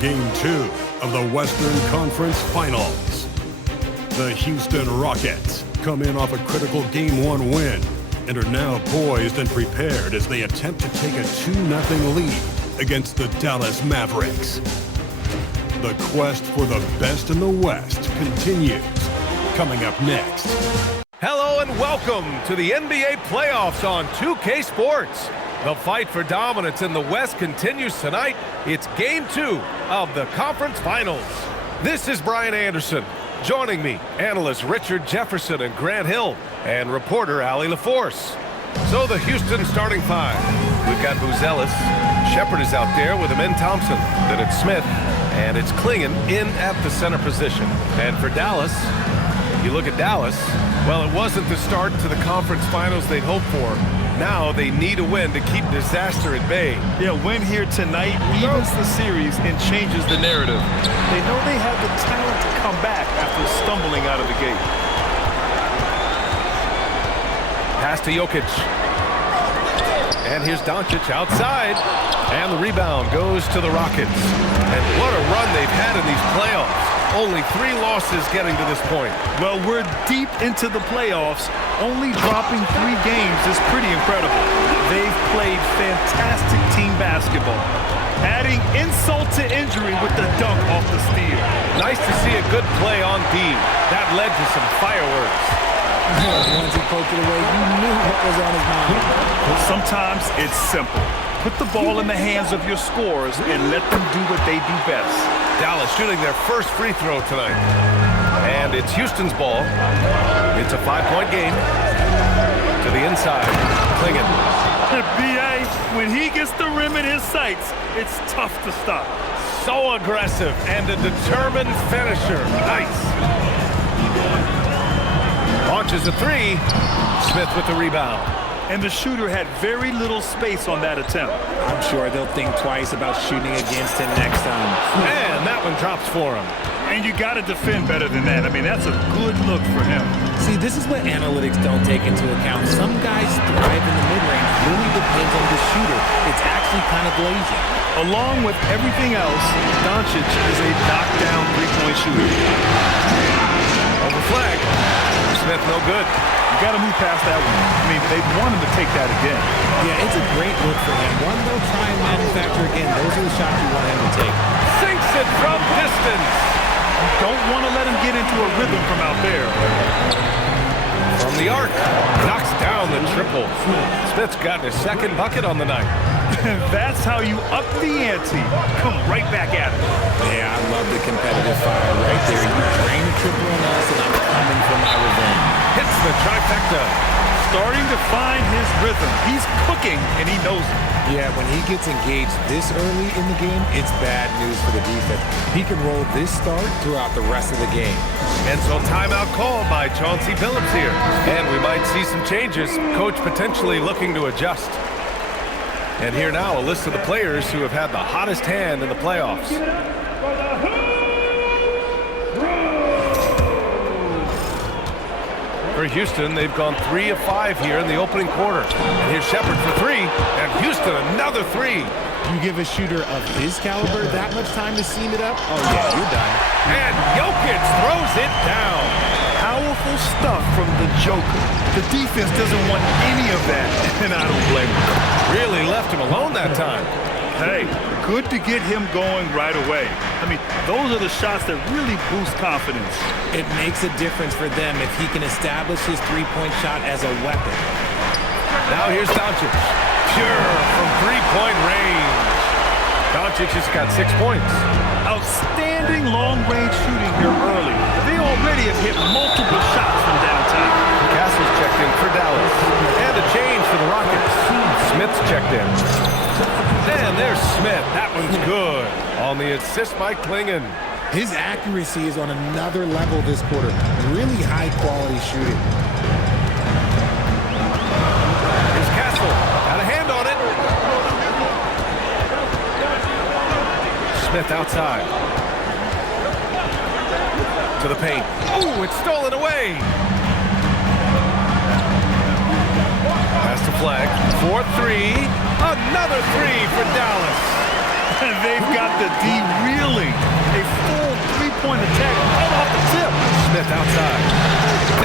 Game 2 of the Western Conference Finals. The Houston Rockets come in off a critical Game 1 win and are now poised and prepared as they attempt to take a 2-0 lead against the Dallas Mavericks. The quest for the best in the West continues. Coming up next. Hello and welcome to the NBA playoffs on 2K Sports. The fight for dominance in the West continues tonight. It's Game 2 of the Conference Finals. This is Brian Anderson. Joining me, analysts Richard Jefferson and Grant Hill, and reporter Allie LaForce. So the Houston starting five. We've got Buzelis. Shepard is out there with Amin Thompson. Then it's Smith, and it's Klingon in at the center position. And for Dallas, you look at Dallas, well, it wasn't the start to the conference finals they'd hoped for. Now they need a win to keep disaster at bay. Yeah, win here tonight evens the series and changes the narrative. They know they have the talent to come back after stumbling out of the gate. Pass to Jokic. And here's Doncic outside. And the rebound goes to the Rockets. And what a run they've had in these playoffs. Only 3 losses getting to this point. Well, we're deep into the playoffs. Only dropping 3 games is pretty incredible. They've played fantastic team basketball. Adding insult to injury with the dunk off the steal. Nice to see a good play on D. That led to some fireworks. Once he poked it away, you knew what was on his mind. Sometimes it's simple. Put the ball in the hands of your scorers and let them do what they do best. Dallas shooting their first free throw tonight. And it's Houston's ball. It's a 5-point game. To the inside. Klingon. B.A., when he gets the rim in his sights, it's tough to stop. So aggressive and a determined finisher. Nice. Launches a 3. Smith with the rebound. And the shooter had very little space on that attempt. I'm sure they'll think twice about shooting against him next time. And that one drops for him. And you got to defend better than that. I mean, that's a good look for him. See, this is what analytics don't take into account. Some guys thrive in the mid-range. Really depends on the shooter. It's actually kind of lazy. Along with everything else, Doncic is a knockdown three-point shooter. Over flag. Smith no good. You got to move past that one. I mean, they want him to take that again. Yeah, it's a great look for him. One they'll try and manufacture again. Those are the shots you want him to take. Sinks it from distance. You don't want to let him get into a rhythm from out there. From the arc. Knocks down the triple. Smith's gotten his second bucket on the night. That's how you up the ante. Come right back at it. Yeah, I love the competitive fire right there. You drain a triple on us, and I'm coming for my revenge. Hits the trifecta. Starting to find his rhythm. He's cooking, and he knows it. Yeah, when he gets engaged this early in the game, it's bad news for the defense. He can roll this start throughout the rest of the game. And so timeout called by Chauncey Billups here. And we might see some changes. Coach potentially looking to adjust. And here now, a list of the players who have had the hottest hand in the playoffs. For Houston, they've gone 3 of 5 here in the opening quarter. And here's Shepard for 3, and Houston another 3. You give a shooter of his caliber that much time to seam it up, oh yeah, you're done. And Jokic throws it down. Powerful stuff from the Joker. The defense doesn't want any of that, and I don't blame him. Really left him alone that time. Hey, good to get him going right away. I mean, those are the shots that really boost confidence. It makes a difference for them if he can establish his three-point shot as a weapon. Now here's Doncic. Pure from three-point range. Doncic has got 6 points. Outstanding long-range shooting here early. They already have hit multiple shots from downtown. Castle's checked in for Dallas. And a change for the Rockets. Smith's checked in. And there's Smith. That one's good. On the assist by Klingon. His accuracy is on another level this quarter. Really high-quality shooting. Here's Castle. Got a hand on it. Smith outside. To the paint. Oh, it's stolen away. Pass to flag. 4-3. Another three for Dallas. And they've got the D reeling. A full three-point attack right off the tip. Smith outside.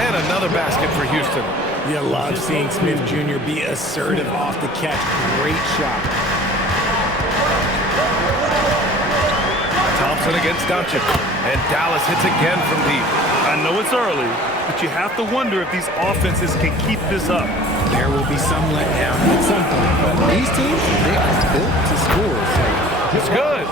And another basket for Houston. You love seeing Smith Jr. be assertive off the catch. Great shot. Thompson against Doncic. And Dallas hits again from deep. I know it's early, but you have to wonder if these offenses can keep this up. There will be some letdown at some point, but these teams, they are built to score. So it's good.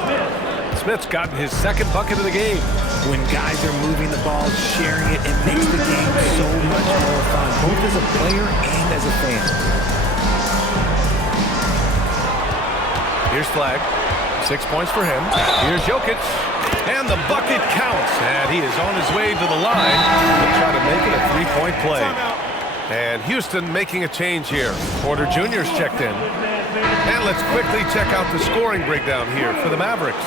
Smith's gotten his second bucket of the game. When guys are moving the ball, sharing it, it makes the game so much more fun, both as a player and as a fan. Here's Flag. 6 points for him. Here's Jokic. And the bucket counts. And he is on his way to the line to try to make it a three-point play. And Houston making a change here. Porter Jr.'s checked in. And let's quickly check out the scoring breakdown here for the Mavericks.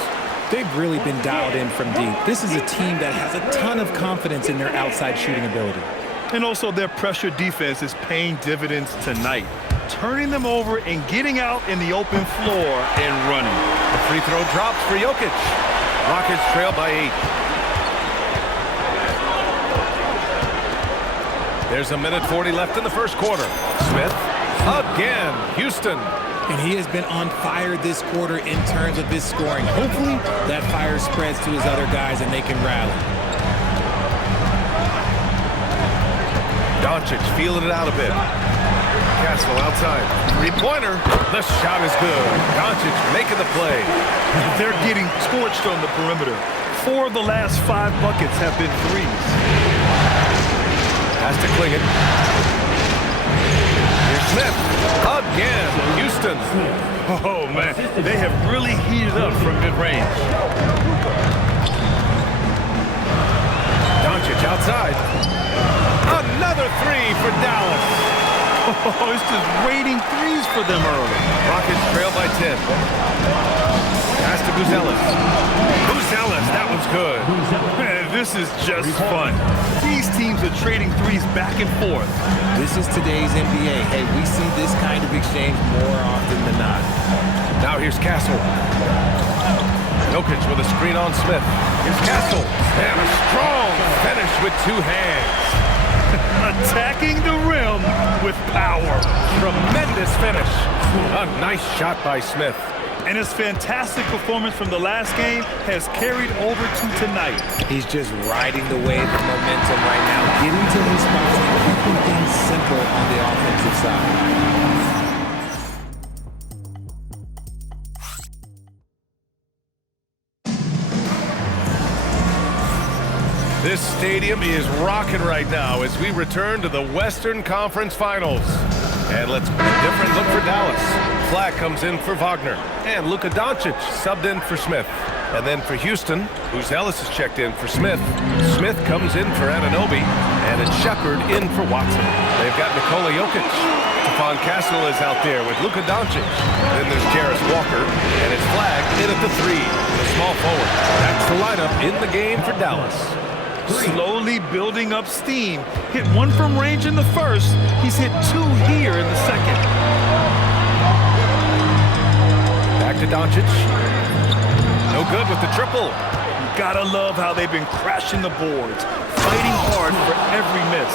They've really been dialed in from deep. This is a team that has a ton of confidence in their outside shooting ability. And also their pressure defense is paying dividends tonight, turning them over and getting out in the open floor and running. The free throw drops for Jokic. Rockets trail by 8. There's a minute 40 left in the first quarter. Smith again. Houston. And he has been on fire this quarter in terms of his scoring. Hopefully that fire spreads to his other guys and they can rally. Doncic feeling it out a bit. Castle outside. Three-pointer. The shot is good. Doncic making the play. They're getting torched on the perimeter. 4 of the last 5 buckets have been threes. Has to cling it. Here's Smith. Again. Houston. Oh, man. They have really heated up from mid-range. Doncic outside. Another three for Dallas. Oh, it's just raining threes for them early. Rockets trail by 10. Pass to Buzelis. Buzelis, that one's good. Man, this is just fun. These teams are trading threes back and forth. This is today's NBA. Hey, we see this kind of exchange more often than not. Now here's Castle. Jokic with a screen on Smith. Here's Castle. And a strong finish with 2 hands. Attacking the rim with power. Tremendous finish. A nice shot by Smith. And his fantastic performance from the last game has carried over to tonight. He's just riding the wave of momentum right now, getting to his spots and keeping things simple on the offensive side. This stadium is rocking right now as we return to the Western Conference Finals. And let's get a different look for Dallas. Flag comes in for Wagner. And Luka Doncic subbed in for Smith. And then for Houston, Buzelis is checked in for Smith. Smith comes in for Anunoby. And it's Shepard in for Watson. They've got Nikola Jokic. Stephon Castle is out there with Luka Doncic. Then there's Jarris Walker. And it's Flag in at the 3. The small forward. That's the lineup in the game for Dallas. Slowly building up steam. Hit 1 from range in the first. He's hit 2 here in the second. Back to Doncic. No good with the triple. You gotta love how they've been crashing the boards, fighting hard for every miss.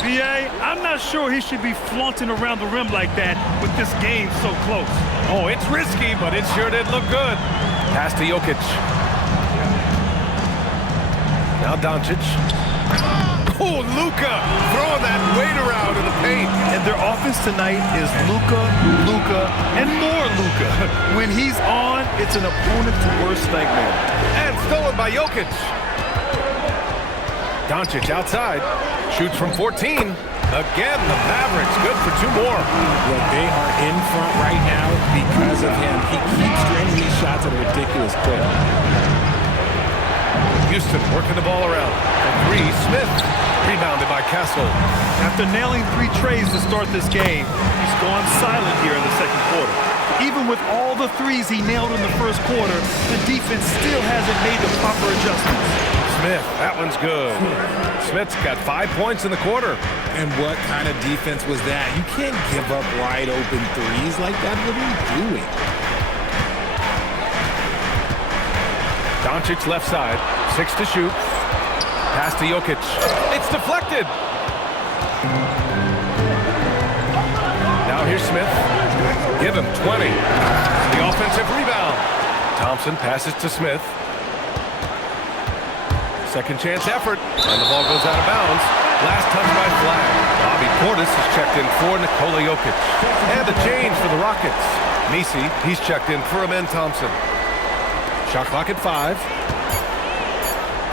BA, I'm not sure he should be flaunting around the rim like that with this game so close. Oh, it's risky, but it sure did look good. Pass to Jokic. Now Doncic. Oh, Luka throwing that weight around in the paint. And their offense tonight is Luka, and more Luka. When he's on, it's an opponent's worst nightmare. And stolen by Jokic. Doncic outside. Shoots from 14. Again, the Mavericks good for 2 more. Look, they are in front right now because of him. He keeps draining these shots at a ridiculous clip. Houston working the ball around. For 3, Smith. Rebounded by Castle. After nailing 3 trays to start this game, he's gone silent here in the second quarter. Even with all the threes he nailed in the first quarter, the defense still hasn't made the proper adjustments. Smith, that one's good. Smith's got 5 points in the quarter. And what kind of defense was that? You can't give up wide open threes like that. What are you doing? Doncic left side, 6 to shoot. Pass to Jokic. It's deflected. Now here's Smith. Give him 20. The offensive rebound. Thompson passes to Smith. Second chance effort, and the ball goes out of bounds. Last touch by Flag. Bobby Portis is checked in for Nikola Jokic. And a change for the Rockets. Nisi, he's checked in for Amen Thompson. Shot clock at 5.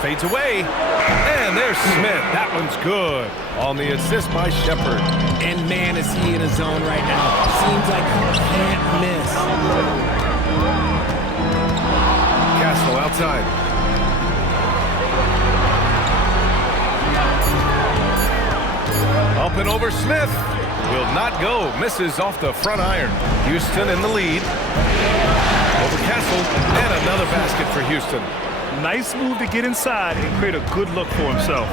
Fades away. And there's Smith. That one's good. On the assist by Shepard. And man, is he in a zone right now. Seems like he can't miss. Castle outside. Up and over Smith. Will not go. Misses off the front iron. Houston in the lead. Over Castle. And another basket for Houston. Nice move to get inside and create a good look for himself.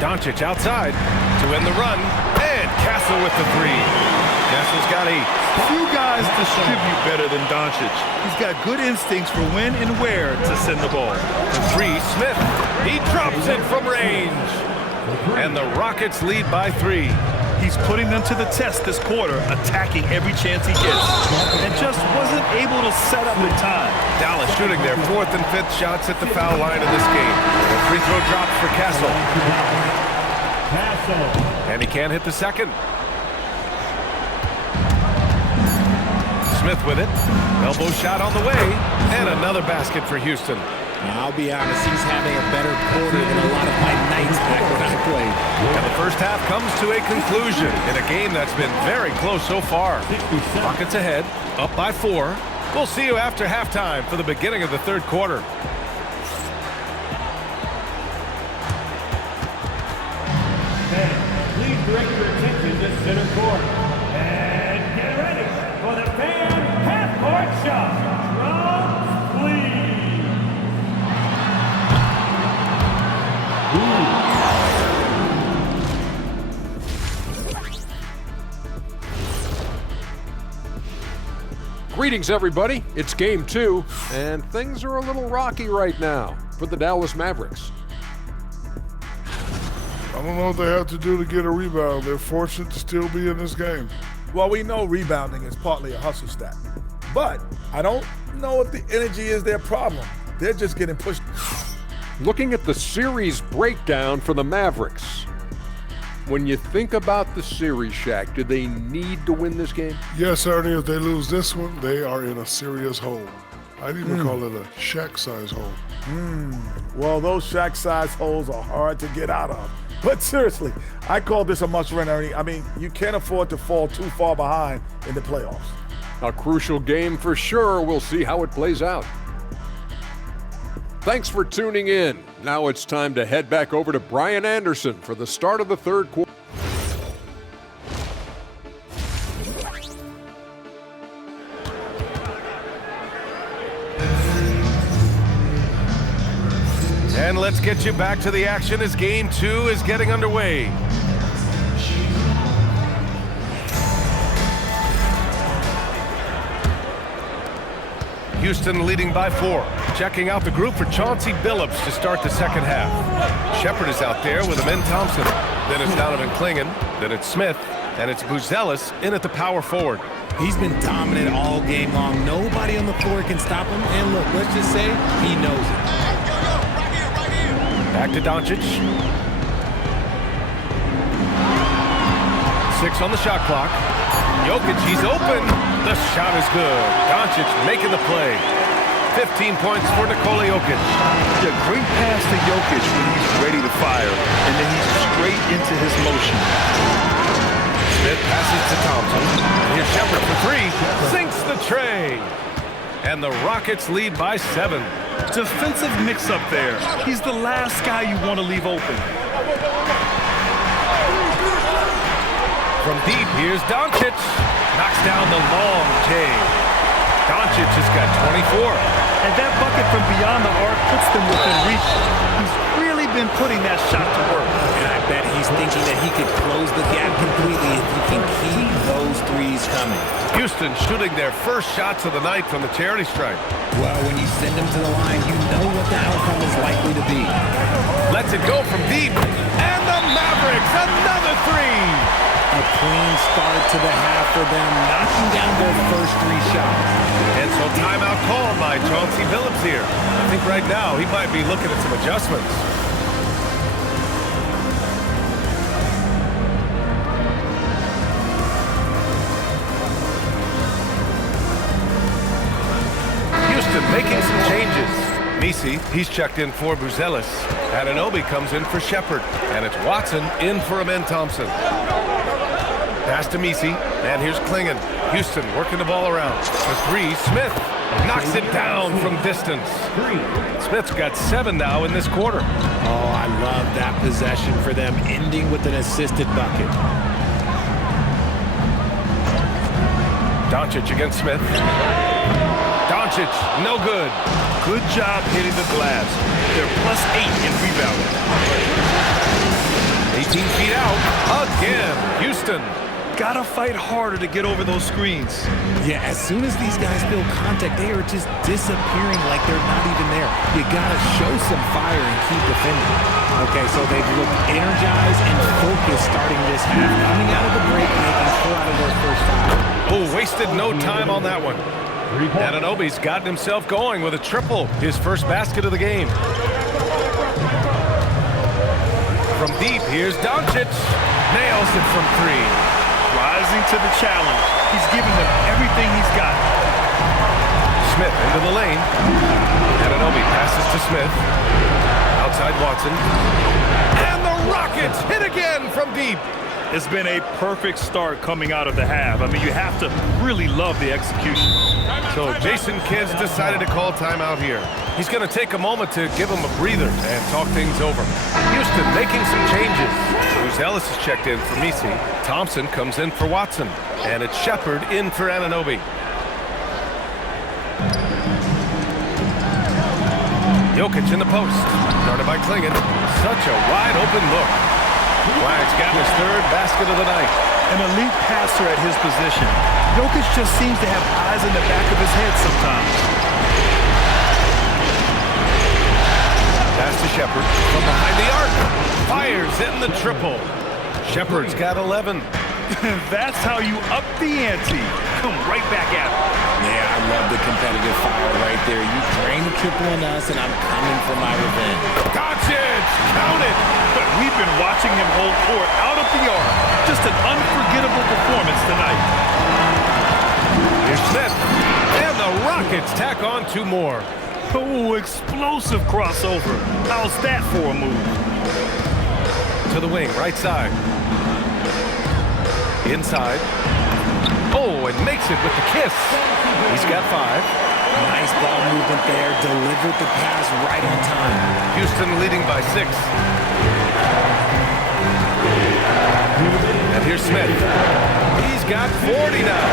Doncic outside to end the run. And Castle with the 3. Castle's got 8. Few guys distribute better than Doncic. He's got good instincts for when and where to send the ball. The 3, Smith. He drops it from range. And the Rockets lead by 3. He's putting them to the test this quarter, attacking every chance he gets, and just wasn't able to set up in time. Dallas shooting their 4th and 5th shots at the foul line in this game. The free throw drops for Castle. And he can't hit the second. Smith with it. Elbow shot on the way. And another basket for Houston. I'll be honest, he's having a better quarter than a lot of my nights back when I played. And the first half comes to a conclusion in a game that's been very close so far. Rockets ahead, up by 4. We'll see you after halftime for the beginning of the third quarter. Please direct your attention to center court. And get ready for the fan half-court shot. Drums, please. Greetings, everybody. It's Game 2, and things are a little rocky right now for the Dallas Mavericks. I don't know what they have to do to get a rebound. They're fortunate to still be in this game. Well, we know rebounding is partly a hustle stat, but I don't know if the energy is their problem. They're just getting pushed. Looking at the series breakdown for the Mavericks, when you think about the series, Shaq, do they need to win this game? Yes, Ernie, if they lose this one, they are in a serious hole. I'd even call it a Shaq-size hole. Well, those Shaq-sized holes are hard to get out of. But seriously, I call this a must-win, Ernie. I mean, you can't afford to fall too far behind in the playoffs. A crucial game for sure. We'll see how it plays out. Thanks for tuning in. Now it's time to head back over to Brian Anderson for the start of the third quarter. And let's get you back to the action as Game 2 is getting underway. Houston leading by 4. Checking out the group for Chauncey Billups to start the second half. Shepard is out there with Amen Thompson. Then it's Donovan Clingan. Then it's Smith. And it's Buzelis in at the power forward. He's been dominant all game long. Nobody on the floor can stop him. And look, let's just say he knows it. Back to Doncic. 6 on the shot clock. Jokic, he's open. The shot is good. Doncic making the play. 15 points for Nikola Jokic. Yeah, great pass to Jokic when he's ready to fire, and then he's straight into his motion. Smith passes to Thompson. Here's Shepard for 3. Sinks the tray. And the Rockets lead by 7. Defensive mix-up there. He's the last guy you want to leave open. From deep, here's Doncic. Knocks down the long J. Doncic has got 24. And that bucket from beyond the arc puts them within reach. He's really been putting that shot to work. And I bet he's thinking that he could close the gap completely if he can keep those threes coming. Houston shooting their first shots of the night from the charity stripe. Well, when you send him to the line, you know what the outcome is likely to be. Lets it go from deep. And the Mavericks, another three. A clean start to the half for them, knocking down their first 3 shots. And so timeout called by Chauncey Billups here. I think right now he might be looking at some adjustments. Houston making some changes. Misi, he's checked in for Buzelis. Anunoby comes in for Shepard. And it's Watson in for Amen Thompson. Pass to Misi, and here's Klingon. Houston working the ball around. For 3, Smith knocks it down from distance. Smith's got 7 now in this quarter. Oh, I love that possession for them, ending with an assisted bucket. Doncic against Smith. Doncic, no good. Good job hitting the glass. They're +8 in rebounding. 18 feet out. Again, Houston. Gotta fight harder to get over those screens. Yeah, as soon as these guys feel contact, they are just disappearing like they're not even there. You gotta show some fire and keep defending. Okay, so they've looked energized and focused starting this half. Coming out of the break, making 4 out of their first 5. Oh, wasted no time on that one. Anunoby's gotten himself going with a triple, his first basket of the game. From deep, here's Doncic. Nails it from 3. Rising to the challenge. He's giving them everything he's got. Smith into the lane. Anunoby passes to Smith. Outside Watson. And the Rockets hit again from deep. It's been a perfect start coming out of the half. I mean, you have to really love the execution. So Jason Kidd's decided to call timeout here. He's going to take a moment to give him a breather and talk things over. Houston making some changes. Ellis is checked in for Misi. Thompson comes in for Watson. And it's Shepard in for Anunoby. Jokic in the post. Guarded by Klingon. Such a wide open look. Flag's got his 3rd basket of the night. An elite passer at his position. Jokic just seems to have eyes in the back of his head sometimes. Pass to Shepard from behind the arc. Fires in the triple. Shepard's got 11. That's how you up the ante. Come right back at him. Yeah, I love the competitive fire right there. You drain the triple on us, and I'm coming for my revenge. Doncic, count it. But we've been watching him hold court out of the arc. Just an unforgettable performance tonight. Here's Smith. And the Rockets tack on 2 more. Oh, explosive crossover. How's that for a move? To the wing, right side. Inside. Oh, and makes it with the kiss. He's got 5. Nice ball movement there. Delivered the pass right on time. Houston leading by 6. And here's Smith. He's got 40 now.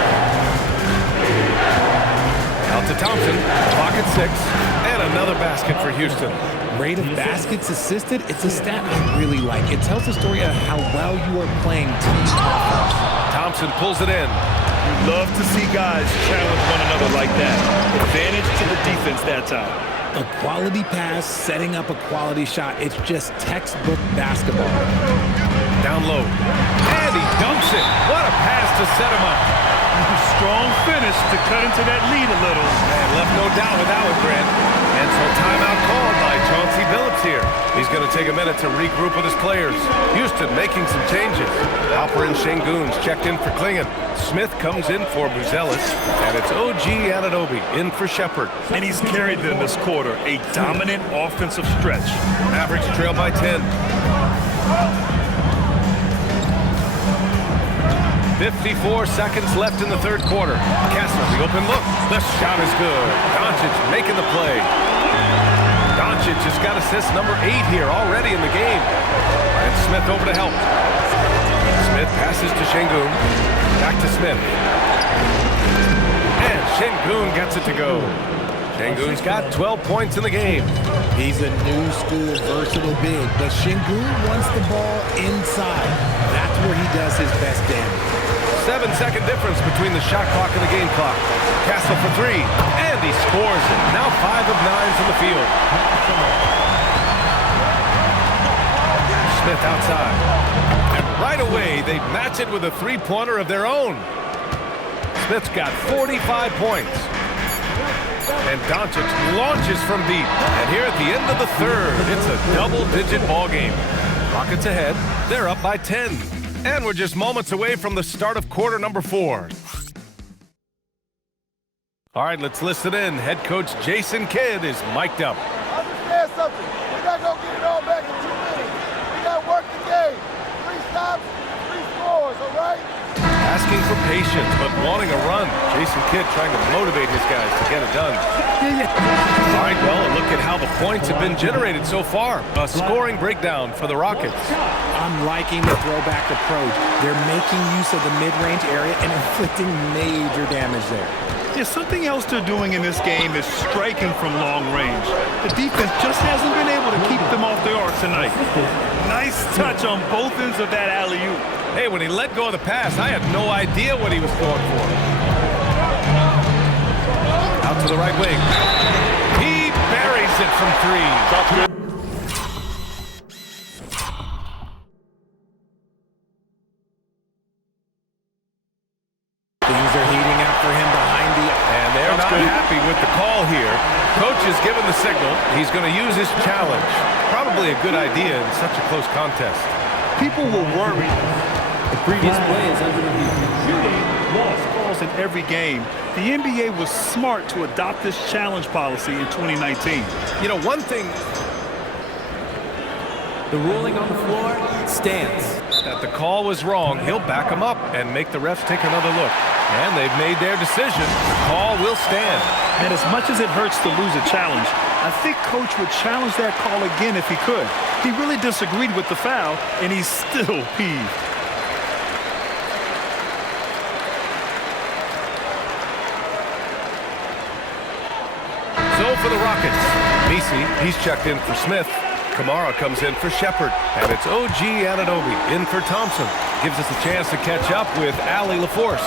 Out to Thompson. Clock at 6. And another basket for Houston. Rate of baskets assisted, it's a stat I really like. It tells the story of how well you are playing team offense. Thompson pulls it in. You love to see guys challenge one another like that. Advantage to the defense that time. A quality pass, setting up a quality shot. It's just textbook basketball. Down low. And he dunks it. What a pass to set him up. Strong finish to cut into that lead a little. And left no doubt with that one, Grant. And so timeout called by Chauncey Billups here. He's going to take a minute to regroup with his players. Houston making some changes. Alper and Şengün's checked in for Klingon. Smith comes in for Buzelis. And it's OG Anunoby in for Shepard. And he's carried them this quarter. A dominant offensive stretch. Mavericks trail by 10. 54 seconds left in the 3rd quarter. Kessler, the open look. The shot is good. Doncic making the play. Doncic has got assist number 8 here already in the game. And Smith over to help. Smith passes to Şengün. Back to Smith. And Şengün gets it to go. Şengün's got 12 points in the game. He's a new school versatile big, but Şengün wants the ball inside. That's where he does his best damage. 7-second difference between the shot clock and the game clock. Castle for three, and he scores it. Now 5 of 9 from the field. Smith outside. And right away, they match it with a three-pointer of their own. Smith's got 45 points. And Doncic launches from deep. And here at the end of the third, it's a double-digit ball game. Rockets ahead. They're up by 10. And we're just moments away from the start of quarter number 4. All right, let's listen in. Head coach Jason Kidd is mic'd up. Understand something. We're not going to get it all back in 2 minutes. We got to work the game. 3 stops, 3 scores, all right? Asking for patience, but wanting a run. Jason Kidd trying to motivate his guys to get it done. All right, well, a look at how the points have been generated so far. A scoring breakdown for the Rockets. I'm liking the throwback approach. They're making use of the mid-range area and inflicting major damage there. Yeah, something else they're doing in this game is striking from long range. The defense just hasn't been able to keep them off their arc tonight. Nice touch on both ends of that alley-oop. Hey, when he let go of the pass, I had no idea what he was going for. Out to the right wing. He buries it from 3. Things are heating up for him behind the... And they're not happy with the call here. Coach is given the signal. He's going to use his challenge. Probably a good idea in such a close contest. People were worried. The previous play is under review. Shooting lost calls in every game. The NBA was smart to adopt this challenge policy in 2019. You know, one thing The ruling on the floor stands. that the call was wrong, he'll back him up and make the refs take another look. And they've made their decision. The call will stand. And as much as it hurts to lose a challenge, I think Coach would challenge that call again if he could. He really disagreed with the foul, and he's still peeved. So for the Rockets, Messi, he's checked in for Smith. Kamara comes in for Shepard. And it's OG Anunoby in for Thompson. Gives us a chance to catch up with Allie LaForce.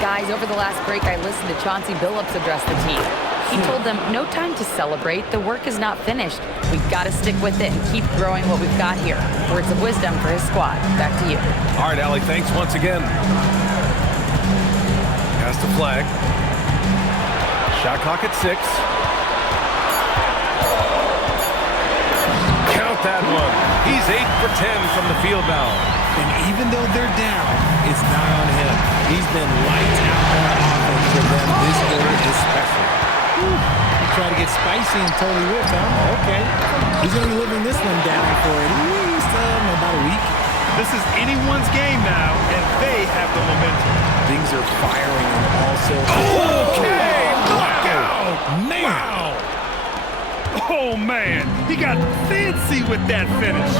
Guys, over the last break, I listened to Chauncey Billups address the team. He told them, no time to celebrate. The work is not finished. We've got to stick with it and keep growing what we've got here. Words of wisdom for his squad. Back to you. All right, Allie, thanks once again. Pass the flag. Shot clock at 6. Count that one. He's 8 for 10 from the field now. And even though they're down, it's not on him. He's been lights out on offense for them. This quarter is special. He tried to get spicy and totally whipped, huh? Okay. He's going to be living this one down for at least about a week. This is anyone's game now, and they have the momentum. Things are firing on all cylinders. Okay, look out! Man! Wow! Oh, man, he got fancy with that finish.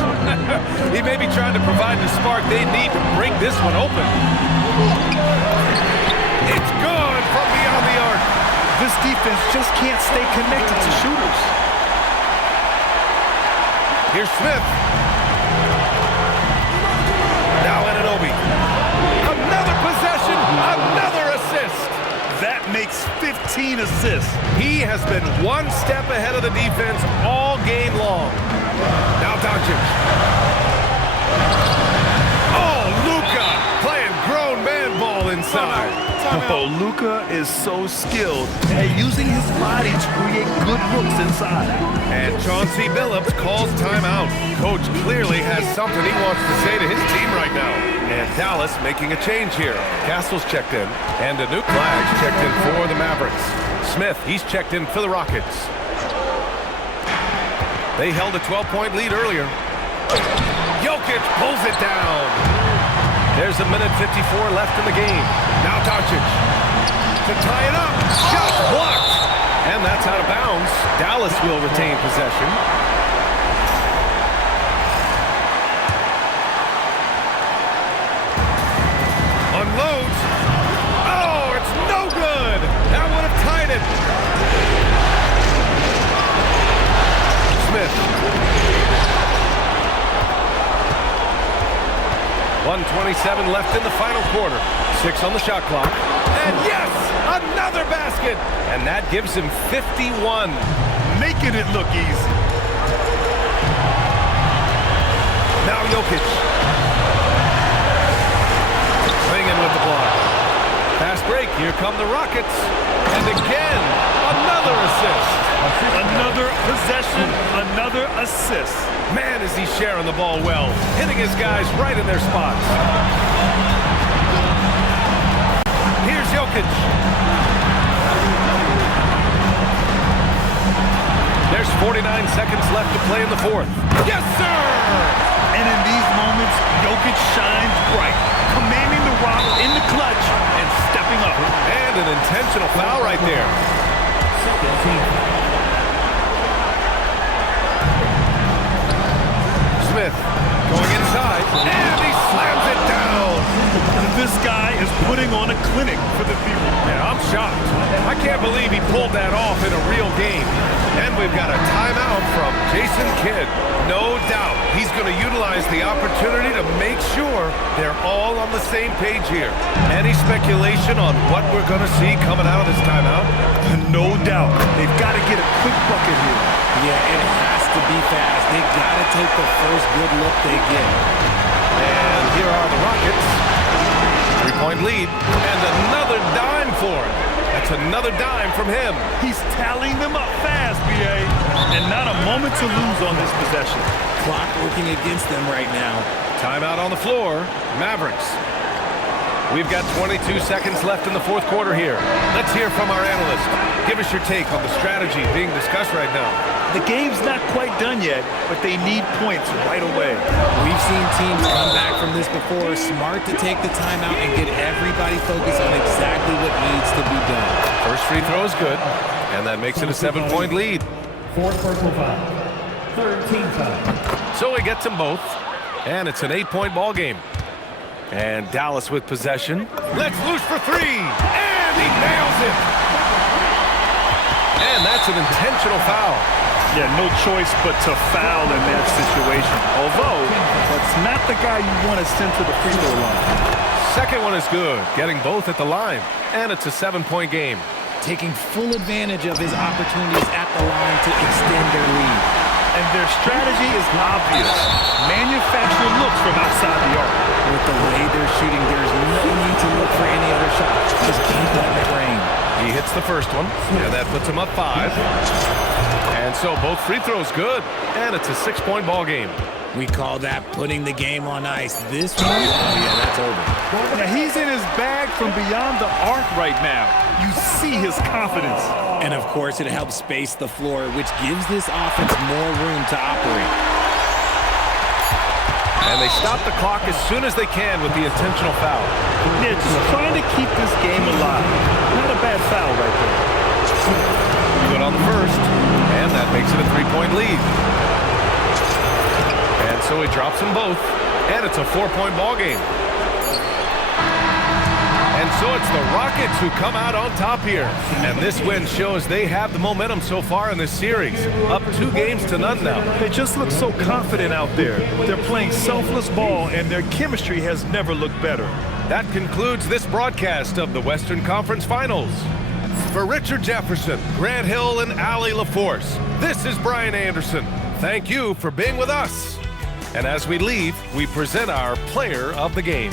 He may be trying to provide the spark they need to break this one open. It's good from beyond the arc. This defense just can't stay connected to shooters. Here's Smith. Now Anunoby. Another possession, another assist. That makes 15 assists. He has been one step ahead of the defense all game long. Now Doncic. Oh, Luka playing grown man ball inside. Oh, Luka is so skilled at using his body to create good looks inside. And Chauncey Billups calls timeout. Coach clearly has something he wants to say to his team right now. And Dallas making a change here. Castle's checked in, and a new flag's checked in for the Mavericks. Smith, he's checked in for the Rockets. They held a 12-point lead earlier. Jokic pulls it down. There's a minute 54 left in the game. Now Doncic to tie it up. Shot blocked. And that's out of bounds. Dallas will retain possession. Unloads. Oh, it's no good. That would have Smith. 1:27 left in the final quarter. 6 on the shot clock. And yes, another basket. And that gives him 51. Making it look easy. Now Jokic. Swinging with the block. Fast break. Here come the Rockets. And again, another assist. Another possession, another assist. Man, is he sharing the ball well. Hitting his guys right in their spots. Here's Jokic. There's 49 seconds left to play in the fourth. Yes, sir! And in these moments, Jokic shines bright, commanding the rock in the clutch and stepping up. And an intentional foul right there. Smith going inside, and he slams it down. This guy is putting on a clinic for the people. Yeah, I'm shocked. I can't believe he pulled that off in a real game. And we've got a timeout from Jason Kidd. No doubt he's going to utilize the opportunity to make sure they're all on the same page here. Any speculation on what we're going to see coming out of this timeout? No doubt. They've got to get a quick bucket here. Yeah, it has to be fast. They got to take the first good look they get. And here are the Rockets. 3-point lead, and another dime for him. That's another dime from him. He's tallying them up fast, B.A. And not a moment to lose on this possession. Clock working against them right now. Timeout on the floor. Mavericks. We've got 22 seconds left in the fourth quarter here. Let's hear from our analyst. Give us your take on the strategy being discussed right now. The game's not quite done yet, but they need points right away. We've seen teams come back from this before. Smart to take the timeout and get everybody focused on exactly what needs to be done. First free throw is good, and that makes it a 7-point lead. Fourth personal foul. Third team foul. So he gets them both, and it's an 8-point ball game. And Dallas with possession. Let's loose for three, and he nails it. And that's an intentional foul. Yeah, no choice but to foul in that situation. Although, that's not the guy you want to send to the free throw line. Second one is good, getting both at the line. And it's a 7-point game. Taking full advantage of his opportunities at the line to extend their lead. And their strategy is obvious. Manufacture looks from outside the arc. With the way they're shooting, there's no need to look for any other shots. Just keep letting it rain. He hits the first one, and that puts him up 5. And so both free throws good, and it's a 6-point ball game. We call that putting the game on ice. This one, oh yeah, that's over. Now he's in his bag from beyond the arc right now. You see his confidence. And of course, it helps space the floor, which gives this offense more room to operate. And they stop the clock as soon as they can with the intentional foul. Yeah, just trying to keep this game alive. Not a bad foul right there. Good on the first, and that makes it a 3-point lead. And so he drops them both, and it's a 4-point ball game. And so it's the Rockets who come out on top here. And this win shows they have the momentum so far in this series. Up 2 games to none now. They just look so confident out there. They're playing selfless ball, and their chemistry has never looked better. That concludes this broadcast of the Western Conference Finals. For Richard Jefferson, Grant Hill, and Allie LaForce, this is Brian Anderson. Thank you for being with us. And as we leave, we present our player of the game.